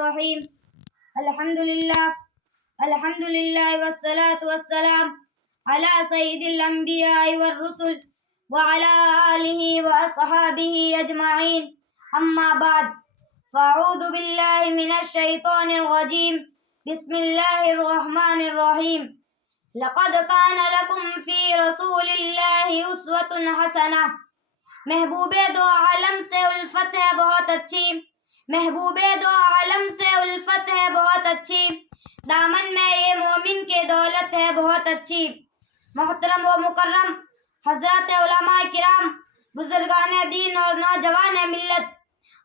الرحیم. الحمدللہ والصلاة والسلام علی سید الانبیاء والرسل وعلی آلہ واصحابہ اجمعین. اما بعد فاعوذ باللہ من الشیطان الرجیم. بسم اللہ الرحمن الرحیم. لقد کان لکم فی رسول اللہ اسوۃ حسنہ. محبوب دو عالم سے الفت ہے بہت اچھی. محبوب دو عالم سے الفت ہے بہت اچھی. دامن میں یہ مومن کے دولت ہے بہت اچھی. محترم و مکرم حضرات علماء کرام، بزرگان دین اور نوجوان ملت،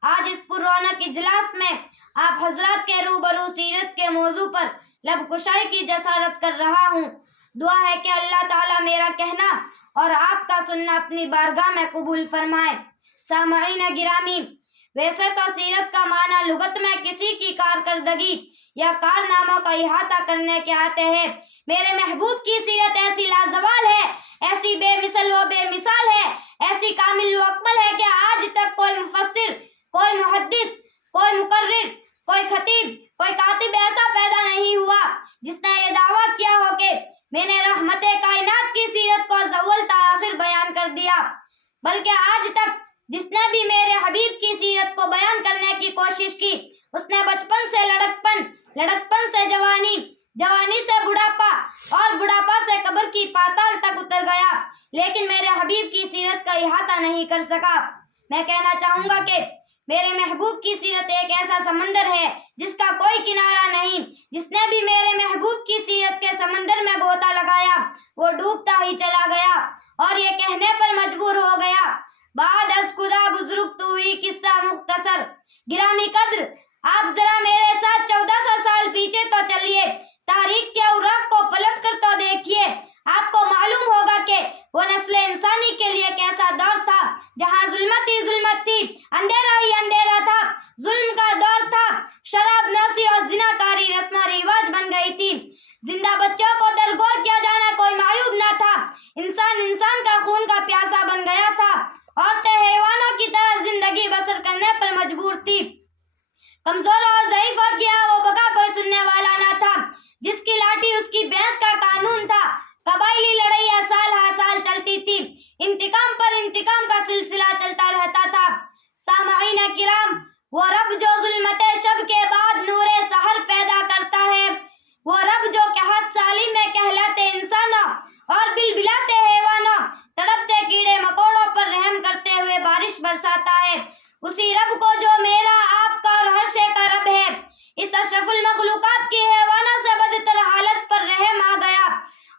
آج اس پر رونق اجلاس میں آپ حضرات کے روبرو سیرت کے موضوع پر لب کشائی کی جسارت کر رہا ہوں. دعا ہے کہ اللہ تعالیٰ میرا کہنا اور آپ کا سننا اپنی بارگاہ میں قبول فرمائے. سامعین گرامی، ویسے تو سیرت کا معنی لغت میں کسی کی کارکردگی یا کارناموں کا احاطہ کرنے کے آتے ہیں. میرے محبوب کی سیرت ایسی لازوال ہے، ایسی بے مثل و بے مثال ہے، ایسی کامل و اکمل ہے کہ آج تک کوئی مفسر، کوئی محدث، کوئی مقرر، کوئی خطیب، کوئی کاتب ایسا پیدا نہیں ہوا جس نے یہ دعویٰ کیا ہو کہ میں نے رحمت کائنات کی سیرت کو اول تا آخر بیان کر دیا. بلکہ آج تک جس نے بھی میرے حبیب کی سیرت کو بیان کرنے کی کوشش کی، اس نے بچپن سے لڑکپن، لڑکپن سے جوانی، جوانی سے بڑھاپا اور بڑھاپا سے قبر کی پاتال تک اتر گیا، لیکن میرے حبیب کی سیرت کا احاطہ نہیں کر سکا. میں کہنا چاہوں گا کہ میرے محبوب کی سیرت ایک ایسا سمندر ہے جس کا کوئی کنارہ نہیں. جس نے بھی میرے محبوب کی سیرت کے سمندر میں غوطہ لگایا وہ ڈوبتا ہی چلا گیا اور یہ کہنے پر مجبور ہو گیا، بعد از خدا بزرگ تو ہوئی قصہ مختصر. گرامی قدر، آپ ذرا میرے ساتھ 1400 سال پیچھے تو چلیے، تاریخ کے اوراق کو پلٹ کر تو دیکھیے. آپ کو معلوم ہوگا کہ وہ نسل انسانی کے لیے کیسا دور تھا جہاں ظلمت ہی ظلمت تھی، اندھیرا ہی اندھیرا تھا، ظلم کا دور تھا، شراب نوشی اور زنا کاری رسم و رواج بن گئی تھی، زندہ بچوں کو درگور کیا جانا کوئی معیوب نہ تھا، انسان انسان کا خون کا پیاسا بن گیا تھا، عورتیں حیوانوں کی طرح زندگی بسر کرنے پر مجبور تھی، کمزور اور ضعیفوں کی وہ بکا کوئی سننے والا نہ تھا، جس کی لاٹھی اس کی بھینس کا قانون تھا، قبائلی لڑائیاں سال ہر سال چلتی تھی، انتقام پر انتقام کا سلسلہ چلتا رہتا تھا. سامعین کرام، وہ رب جو ظلمت شب کے بعد نور سحر پیدا کرتا ہے، وہ رب جو قحط سالی میں کہلاتے انسانوں اور بلبلاتے حیوانوں، تڑپتے کیڑے مکوڑوں پر رحم کرتے ہوئے بارش برساتا ہے، اسی رب کو جو میرا آپ کا اور ہر شے کا رب ہے، اس اشرف المخلوقات کی حیوانوں سے بدتر حالت پر رحم آ گیا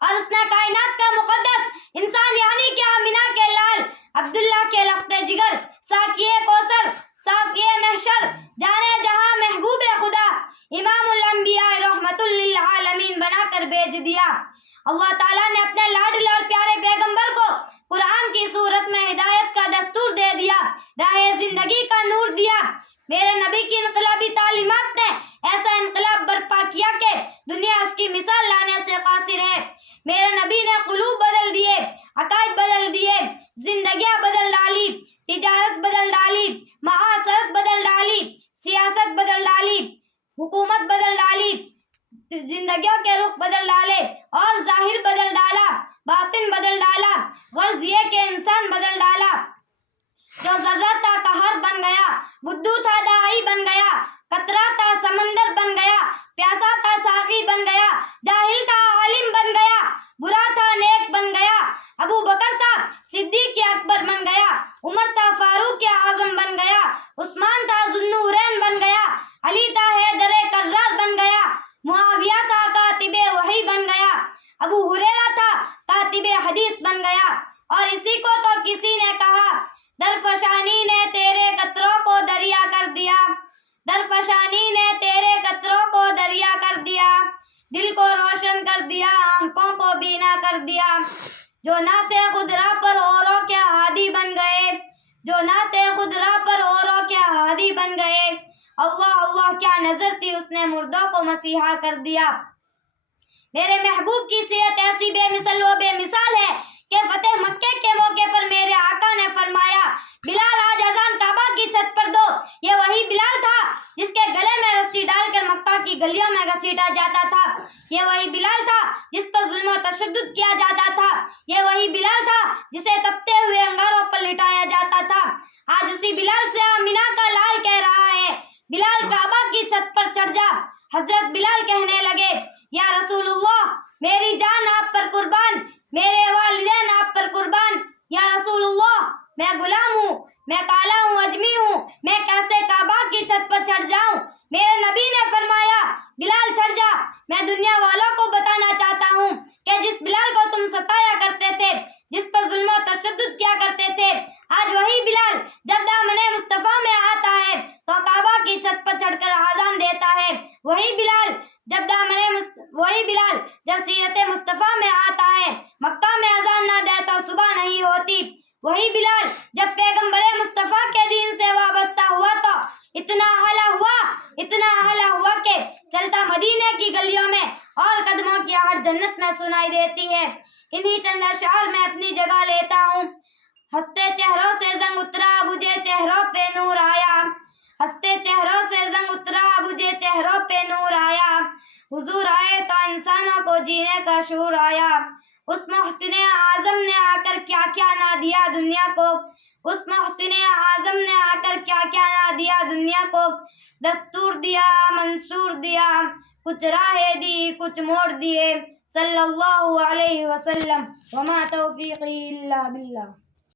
اور اس نے کائنات کا مقدس انسان یعنی کہ آمنہ کے لال، عبداللہ کے لخت جگر، ساقیے کوثر، صافیے محشر، جانے جہاں محبوب خدا، امام الانبیاء رحمت للعالمین بنا کر بھیج دیا. اللہ تعالیٰ نے اپنے لاڈلے اور پیارے پیغمبر کو قرآن کی صورت میں ہدایت کا دستور دے دیا، راہ زندگی کا نور دیا. میرے نبی کی انقلابی تعلیمات نے ایسا انقلاب برپا کیا کہ دنیا اس کی مثال لانے سے قاصر ہے. میرے نبی نے قلوب بدل دیے، عقائد بدل دیے، زندگیاں بدل ڈالی، تجارت بدل ڈالی، معاشرت بدل ڈالی، سیاست بدل ڈالی، حکومت بدل ڈالی، زندگیوں کے رخ بدل ڈالے اور ظاہر بدل ڈالا، باطن بدل ڈالا، غرض یہ کہ انسان بدل ڈالا. جو ذرہ تھا قہر بن گیا، بدو تھا داعی بن گیا، قطرہ تھا سمندر بن گیا، پیاسا تھا ساقی بن گیا، جاہل تھا عالم بن گیا، برا تھا نیک بن گیا، ابو بکر تھا صدیق اکبر بن گیا، عمر تھا فاروق اعظم بن گیا، عثمان تھا ذوالنورین بن گیا، علی تھا حیدر کرار بن گیا، معاویہ تھا کاتب وحی بن گیا، ابو ہریرہ تھا کاتب حدیث بن گیا. اور اسی کو تو کسی نے کہا، درفشانی نے تیرے قطروں کو دریا کر دیا، درفشانی نے تیرے قطروں کو دریا کر دیا، دل کو روشن کر دیا، آنکھوں کو بینا کر دیا. جو نعت خود راہ پر اوروں کے ہادی بن گئے، جو نعت خود راہ پر اوروں کے ہادی بن گئے، اللہ اللہ کیا نظر تھی اس نے مردوں کو مسیحا کر دیا. میرے محبوب کی سیرت ایسی بے مثل و بے مثال ہے کہ فتح مکے کے موقع پر میرے آقا نے فرمایا، بلال آج اذان کعبہ کی چھت پر دو. یہ وہی بلال تھا جس کے گلے میں رسی ڈال کی گلیوں میں گھسیٹا جاتا تھا۔ یہ وہی بلال تھا جس پر ظلم و تشدد کیا جاتا تھا۔ یہ وہی بلال تھا جسے تپتے ہوئے انگاروں پر لٹایا جاتا تھا۔ آج اسی بلال سے آمینہ کا لال کہہ رہا ہے، بلال کعبہ کی چھت پر چڑھ جا۔ حضرت بلال کہنے لگے، یا رسول اللہ، میری جان آپ پر قربان، میرے والدین آپ پر قربان۔ یا رسول اللہ، میں غلام ہوں، میں کالا ہوں، اجمی ہوں، میں کیسے کعبہ کی چھت پر چڑھ جاؤں؟ میرے نبی نے فرمایا، بلال چڑھ جا۔ میں دنیا والوں کو بتانا چاہتا ہوں کہ جس بلال کو تم ستایا کرتے تھے، جس پر ظلم و تشدد کیا کرتے تھے، آج وہی بلال جب دامن مصطفیٰ میں آتا ہے تو کعبہ کی چھت پر چڑھ کر اذان دیتا ہے۔ وہی بلال جب سیرت مصطفیٰ میں آتا ہے، مکہ میں اذان نہ دے تو صبح نہیں ہوتی۔ وہی بلال جب پیغمبر مصطفیٰ کے دین سے وابستہ ہوا تو اتنا اعلیٰ ہوا کہ چلتا مدینے کی گلیوں میں اور قدموں کی آہٹ جنت میں سنائی دیتی ہے۔ انہی چند اشعار میں اپنی جگہ لیتا ہوں۔ ہنستے چہروں سے زنگ اترا، بجھے چہروں پہ نور آیا۔ ہنستے چہروں سے زنگ اترا، بجھے چہروں پہ نور آیا۔ حضور آئے تو انسانوں کو جینے کا شعور آیا۔ اس محسن اعظم نے آ کر کیا کیا نہ دیا دنیا کو، اس محسن اعظم نے آ کر کیا کیا نہ دیا دنیا کو۔ دستور دیا، منشور دیا، کچھ راہیں دی، کچھ موڑ دیے، صلی اللہ علیہ وسلم۔ وما توفیقی الا باللہ۔